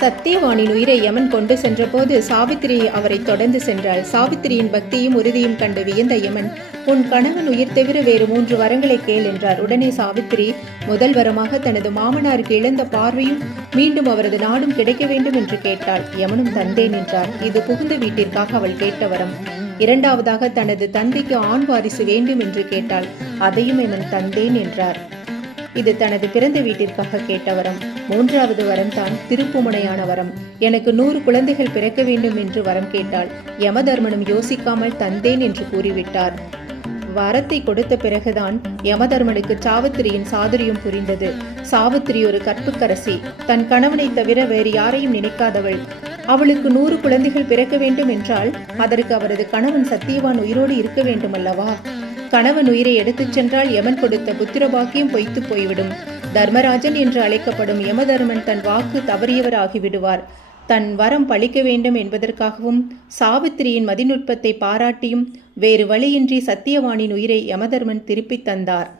சத்தியவானின் உயிரை யமன் கொண்டு சென்றபோது சாவித்திரி அவரை தொடர்ந்து சென்றாள். சாவித்திரியின் பக்தியும் உறுதியும் கண்டு வியந்த யமன், உன் கணவன் உயிர் தவிர வேறு 3 வரங்களை கேள் என்றார். உடனே சாவித்திரி முதல் வரமாக தனது மாமனாருக்கு இழந்த பார்வையும் மீண்டும் அவரது நாடும் கிடைக்க வேண்டும் என்று கேட்டாள். யமனும் தந்தேன் என்றார். இது புகுந்த வீட்டிற்காக அவள் கேட்ட வரம். இரண்டாவதாக தனது தந்தைக்கு ஆண் வாரிசு வேண்டும் என்று கேட்டாள். அதையும் யமன் தந்தேன் என்றார். இது தனது பிறந்த வீட்டிற்காக கேட்ட வரம். 3வது வரம் தான் திருப்புமுனையான வரம். எனக்கு 100 குழந்தைகள் பிறக்க வேண்டும் என்று வரம் கேட்டாள். யமதர்மனும் யோசிக்காமல் தந்தேன் என்று கூறிவிட்டார். வரத்தை கொடுத்த பிறகுதான் யமதர்மனுக்கு சாவித்திரியின் சாதுரியம் புரிந்தது. சாவித்திரி ஒரு கற்புக்கரசி, தன் கணவனை தவிர வேறு யாரையும் நினைக்காதவள். அவளுக்கு 100 குழந்தைகள் பிறக்க வேண்டும் என்றால் அதற்கு அவரது கணவன் சத்தியவான் உயிரோடு இருக்க வேண்டும் அல்லவா? கணவன் உயிரை எடுத்துச் சென்றால் யமன் கொடுத்த புத்திரபாக்கியம் பொய்த்து போய்விடும். தர்மராஜன் என்று அழைக்கப்படும் யமதர்மன் தன் வாக்கு தவறியவர் ஆகிவிடுவார். தன் வரம் பழிக்க வேண்டும் என்பதற்காகவும் சாவித்திரியின் மதிநுட்பத்தை பாராட்டியும் வேறு வழியின்றி சத்தியவானின் உயிரை யமதர்மன் திருப்பித் தந்தார்.